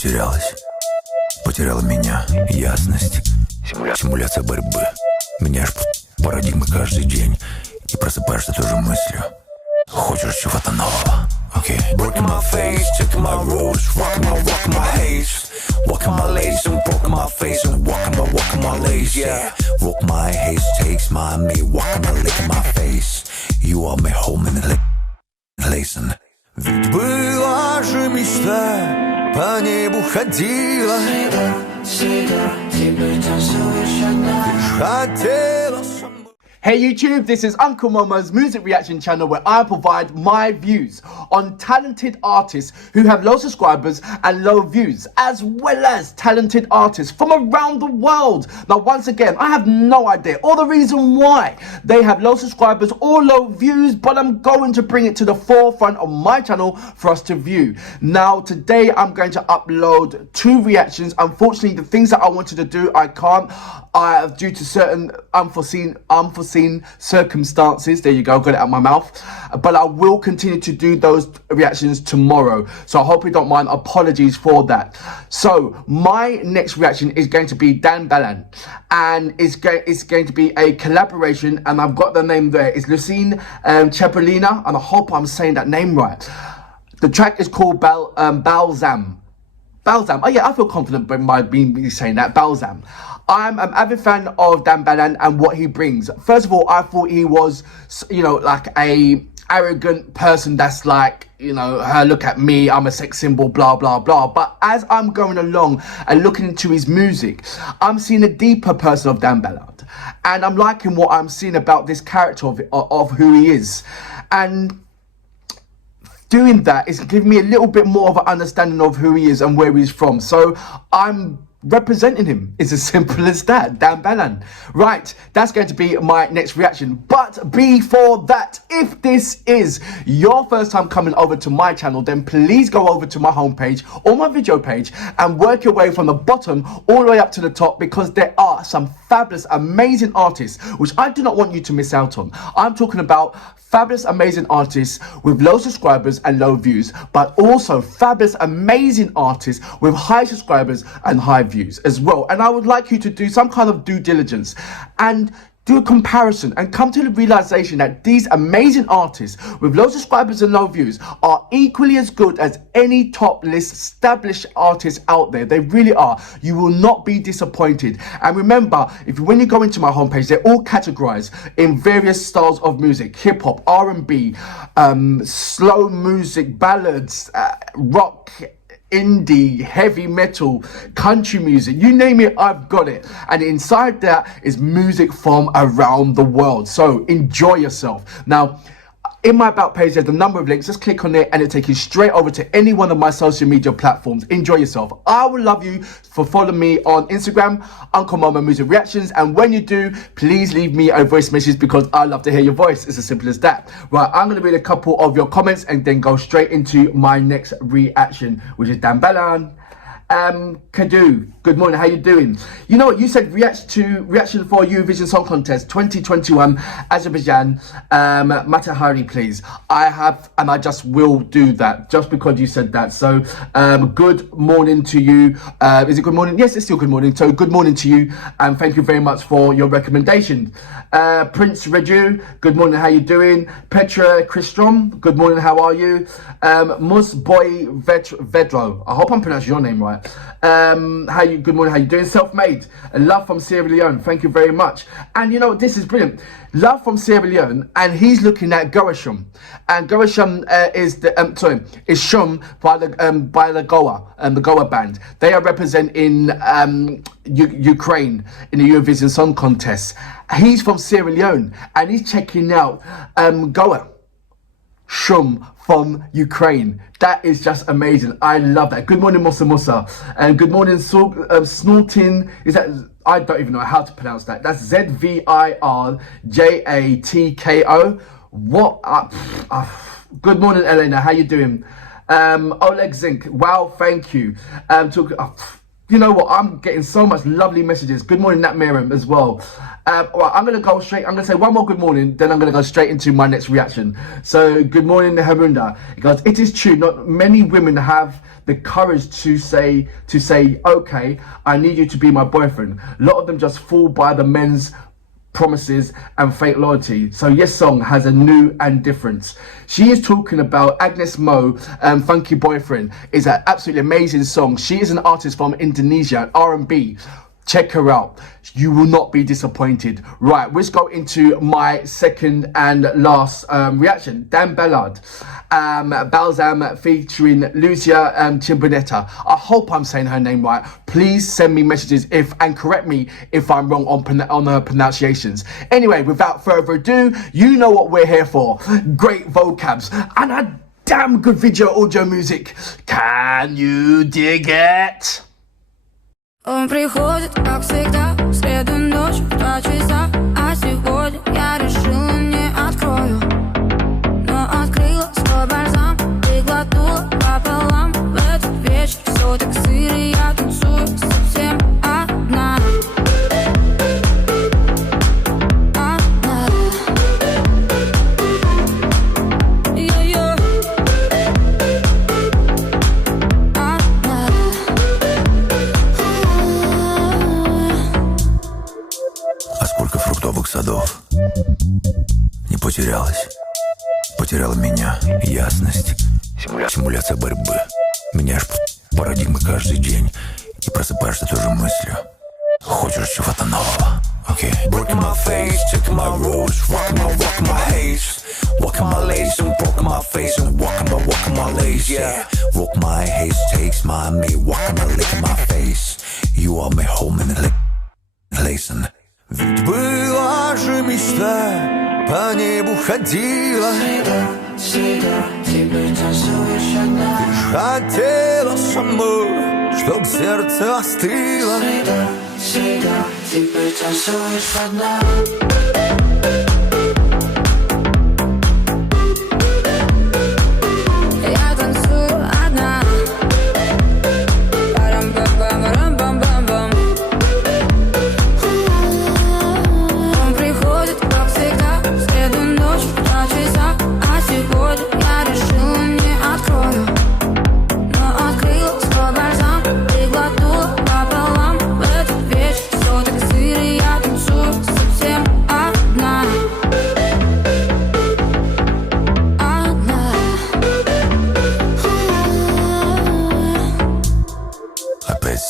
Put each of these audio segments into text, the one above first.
потерялась. Потеряла меня, ясность, симуляция борьбы. Меняешь парадигмы каждый день и просыпаешься той же мыслью. Хочешь чего-то нового. Okay. Breaking my face, taking my rules, rocking my haze, walking my lace and broken my face and walking my lace, yeah. Walk my haze, takes my me, walking my lick in my face. You are my home in the lacing. Ведь была же мечта, по небу ходила, хотела. Hey YouTube, this is Uncle Momo's music reaction channel where I provide my views on talented artists who have low subscribers and low views, as well as talented artists from around the world. Now once again, I have no idea or the reason why they have low subscribers or low views, but I'm going to bring it to the forefront of my channel for us to view. Now today I'm going to upload 2 reactions. Unfortunately, the things that I wanted to do, I can't due to certain unforeseen circumstances. There you go, got it out of my mouth. But I will continue to do those reactions tomorrow, so I hope you don't mind. Apologies for that. So my next reaction is going to be Dan Balan, and it's going to be a collaboration, and I've got the name there. It's Lusia Chebotina, and I hope I'm saying that name right. The track is called Balzam. Oh yeah, I feel confident by me saying that. Balzam. I'm an avid fan of Dan Balan and what he brings. First of all, I thought he was, you know, like a arrogant person that's like, you know, look at me, I'm a sex symbol, blah, blah, blah. But as I'm going along and looking into his music, I'm seeing a deeper person of Dan Balan. And I'm liking what I'm seeing about this character of who he is. And doing that is giving me a little bit more of an understanding of who he is and where he's from. So I'm representing him. It's as simple as that. Dan Balan. Right, that's going to be my next reaction. But before that, if this is your first time coming over to my channel, then please go over to my homepage or my video page and work your way from the bottom all the way up to the top, because there are some fabulous, amazing artists which I do not want you to miss out on. I'm talking about fabulous, amazing artists with low subscribers and low views, but also fabulous, amazing artists with high subscribers and high views as well. And I would like you to do some kind of due diligence and do a comparison and come to the realization that these amazing artists with low subscribers and low views are equally as good as any top list established artists out there. They really are. You will not be disappointed. And remember, when you go into my homepage, they're all categorized in various styles of music: hip hop, R&B, slow music, ballads, rock, indie, heavy metal, country music, you name it, I've got it. And inside that is music from around the world. So enjoy yourself. Now, in my about page, there's a number of links. Just click on it and it'll take you straight over to any one of my social media platforms. Enjoy yourself. I would love you for following me on Instagram, Uncle Momo Music Reactions. And when you do, please leave me a voice message, because I love to hear your voice. It's as simple as that. Right, I'm going to read a couple of your comments and then go straight into my next reaction, which is Dan Balan. Kadu, good morning, how you doing? You know what, you said reaction for Eurovision Song Contest 2021 Azerbaijan, Matahari, please. I have, and I just will do that just because you said that. So good morning to you. Is it good morning? Yes, it's still good morning. So good morning to you, and thank you very much for your recommendation. Prince Reju, good morning, how you doing? Petra Christrom, good morning, how are you? Musboy Vedro, I hope I'm pronouncing your name right. Good morning, how you doing? Self-made, love from Sierra Leone, thank you very much. And you know, this is brilliant. Love from Sierra Leone, and he's looking at Goashum, and Goashum is Shum by the Goa band. They are representing Ukraine in the Eurovision Song Contest. He's from Sierra Leone, and he's checking out Goa Shum from Ukraine. That is just amazing. I love that. Good morning, Musa Musa, and good morning, Snorting. Is that? I don't even know how to pronounce that. That's Zvirjatko. What? Good morning, Elena. How you doing? Oleg Zink. Wow, thank you. You know what? I'm getting so much lovely messages. Good morning, Nat Miriam, as well. Right, I'm going to go straight. I'm going to say one more good morning, then I'm going to go straight into my next reaction. So, good morning, Harunda. It goes, it is true, not many women have the courage to say, okay, I need you to be my boyfriend. A lot of them just fall by the men's promises and fake loyalty. So Yes Song has a new and difference. She is talking about Agnes Mo, Funky Boyfriend. Is an absolutely amazing song. She is an artist from Indonesia, R&B. Check her out. You will not be disappointed. Right, let's go into my second and last reaction. Dan Balan, Balzam featuring Lusia Chebotina. I hope I'm saying her name right. Please send me messages and correct me if I'm wrong on her pronunciations. Anyway, without further ado, you know what we're here for. Great vocabs and a damn good video audio music. Can you dig it? Он приходит, как всегда, в среду ночью в 2 часа. А сегодня я решила не открою, но открыла свой бальзам и глотнула пополам. В этот вечер все так сыро, я танцую совсем одна. Садов не потерялась, потеряла меня ясность, симуляция борьбы. Меняешь парадигмы каждый день и просыпаешься той же мыслью. Хочешь чего-то нового. Okay. Breaking my face, checking my rules, walking my haze, walking my lace and broken my face and walking my lace, yeah. Walk my haze, takes my me, walking my lick in my face. You are my home and lacing. Ведь была же мечта, по небу ходила. Всегда, теперь танцуешь одна. Ты ж хотела со мной, чтоб сердце остыло. Всегда, теперь танцуешь одна.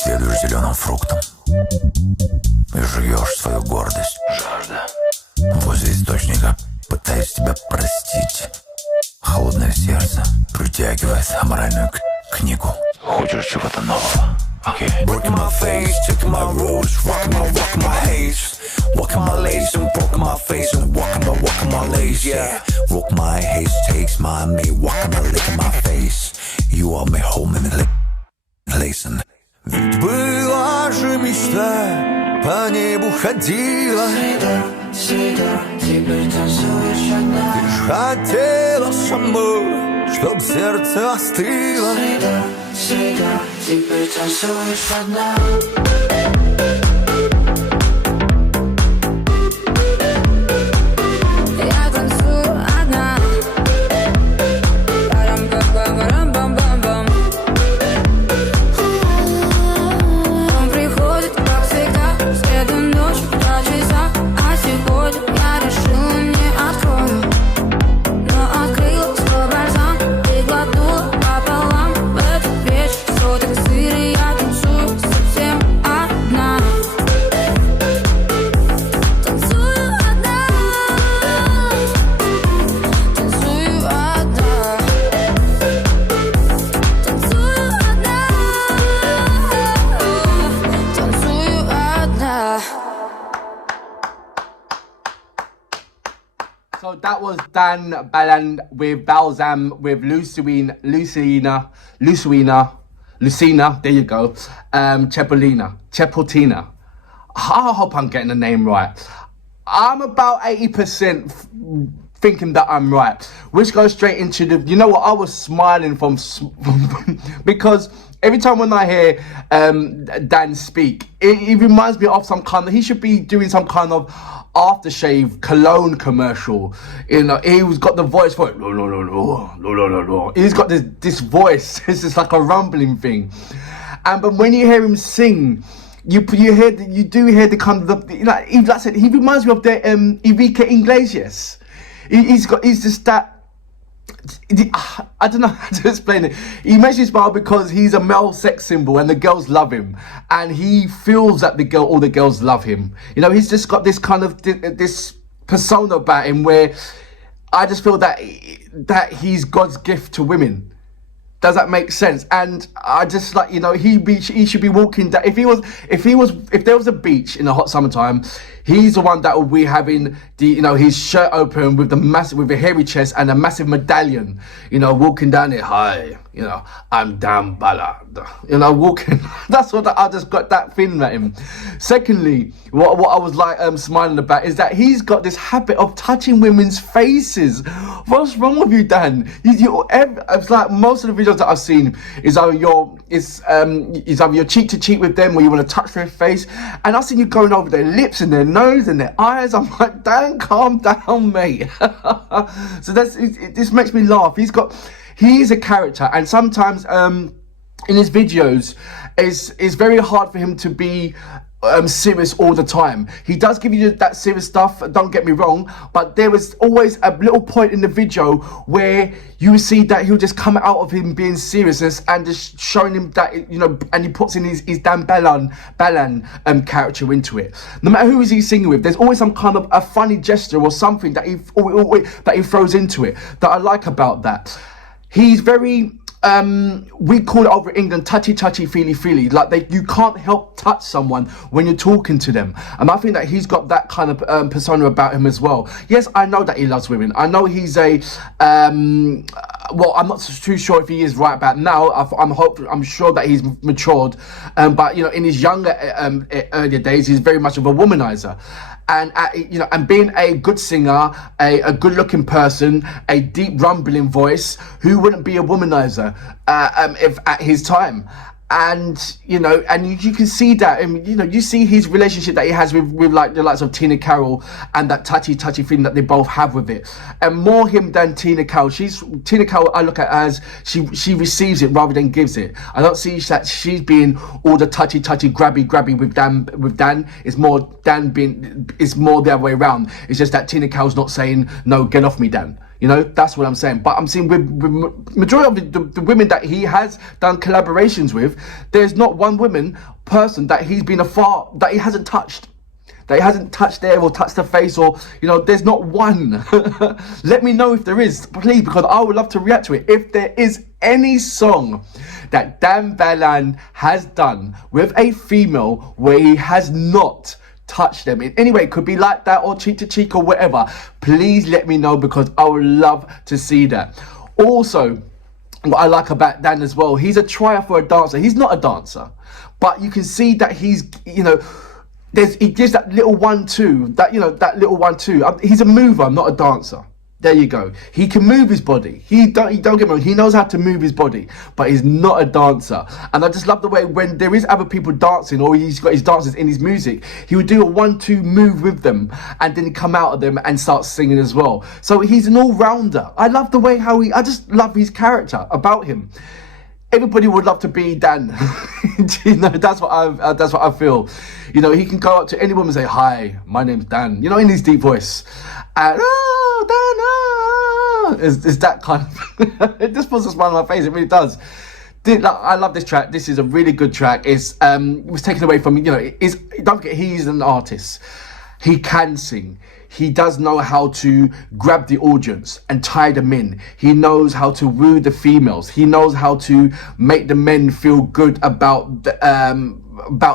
Следуешь зеленым фруктом и жуешь свою гордость. Жажда. Возле источника пытаюсь тебя простить. Холодное сердце притягивает аморальную книгу. Хочешь чего-то нового. Okay. Breaking my face, checking my rules, walking my haze, walking my lace and broken my face and walking my lace, yeah. Walk my haze, takes my me, walking my lick in my face. You are my home and lacing. Ведь была же мечта, по небу ходила. Всегда, теперь танцуешь одна. Ты ж хотела со мной, чтоб сердце остыло. Всегда, теперь танцуешь одна. So that was Dan Balan with Balzam with Lucina, there you go, Chebotina. I hope I'm getting the name right. I'm about 80% thinking that I'm right. Which goes straight into the, you know what, I was smiling from because every time when I hear Dan speak, it reminds me of some kind of, he should be doing some kind of aftershave cologne commercial. You know, he's got the voice for it. He's got this voice. It's just like a rumbling thing. But when you hear him sing, you do hear the kind of like I said, he reminds me of the Enrique Iglesias. He's just that. I don't know how to explain it. He makes me smile because he's a male sex symbol and the girls love him, and he feels that all the girls love him. You know, he's just got this kind of this persona about him where I just feel that he's God's gift to women. Does that make sense? And I just like, you know, he should be walking down. If there was a beach in the hot summertime, he's the one that will be having his shirt open with a hairy chest and a massive medallion, you know, walking down it. Hi, you know, I'm Dan Balan. You know, walking. That's what I just got that feeling at him. Secondly, what I was like smiling about is that he's got this habit of touching women's faces. What's wrong with you, Dan? It's like most of the videos that I've seen is either you're cheek to cheek with them or you want to touch their face, and I've seen you going over their lips and their nose and their eyes. I'm like, Dan, calm down, mate. So this makes me laugh. He is a character, and sometimes in his videos it's very hard for him to be serious all the time. He does give you that serious stuff, don't get me wrong, but there was always a little point in the video where you see that he'll just come out of him being serious and just showing him that, you know, and he puts in his Dan Balan character into it. No matter who is he singing with, there's always some kind of a funny gesture or something that he throws into it that I like about that. He's very we call it over in England touchy feely, like you can't help touch someone when you're talking to them, and I think that he's got that kind of persona about him as well. Yes, I know that he loves women. I know he's I'm not too sure if he is right about now. I'm sure that he's matured, but you know, in his younger earlier days, he's very much of a womanizer. And being a good singer, a good-looking person, a deep rumbling voice, who wouldn't be a womanizer if at his time? And you can see that, and you see his relationship that he has with like the likes of Tina Carroll, and that touchy thing that they both have with it, and more him than Tina Carroll. Tina Carroll, I look at as she receives it rather than gives it. I don't see that she's being all the touchy grabby with Dan. It's more it's more the other way around. It's just that Tina Carroll's not saying, no, get off me, Dan. You know, that's what I'm saying. But I'm seeing with majority of the women that he has done collaborations with, there's not one person that he's been that he hasn't touched. That he hasn't touched there or touched her face, or, you know, there's not one. Let me know if there is, please, because I would love to react to it. If there is any song that Dan Balan has done with a female where he has not touch them in any way, it could be like that or cheek to cheek or whatever, please let me know, because I would love to see that. Also, what I like about Dan as well, he's a trier for a dancer. He's not a dancer, but you can see that he's, you know, he gives that little 1-2, that little 1-2. He's a mover, not a dancer. There you go. He can move his body. Don't get me wrong, he knows how to move his body, but he's not a dancer. And I just love the way when there is other people dancing, or he's got his dancers in his music, he would do a 1-2 move with them, and then come out of them and start singing as well. So he's an all-rounder. I love the way I just love his character about him. Everybody would love to be Dan. You know, that's what I feel. You know, he can go up to any woman and say, "Hi, my name's Dan." You know, in his deep voice, and Dan, it's that kind of. It just puts a smile on my face. It really does. I love this track. This is a really good track. It was taken away from, you know. Don't forget, he's an artist. He can sing. He does know how to grab the audience and tie them in. He knows how to woo the females. He knows how to make the men feel good about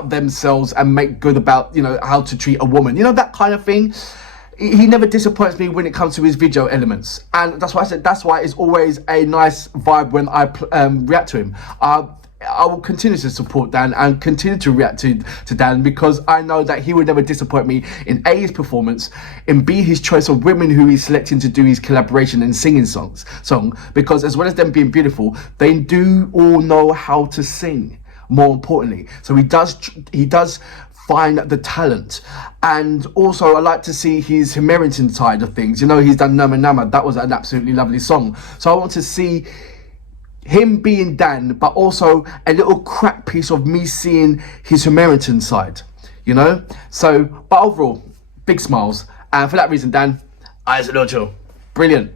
themselves, and make good about, you know, how to treat a woman. You know, that kind of thing. He never disappoints me when it comes to his video elements, and that's why I said that's why it's always a nice vibe when I react to him. I will continue to support Dan and continue to react to Dan, because I know that he would never disappoint me in A, his performance, in B, his choice of women who he's selecting to do his collaboration and singing song, because as well as them being beautiful, they do all know how to sing, more importantly. So he does find the talent. And also I like to see his American side of things. You know, he's done Nama Nama. That was an absolutely lovely song. So I want to see him being Dan, but also a little crack piece of me seeing his American side, you know? So, but overall, big smiles. And for that reason, Dan, I salute you. Brilliant.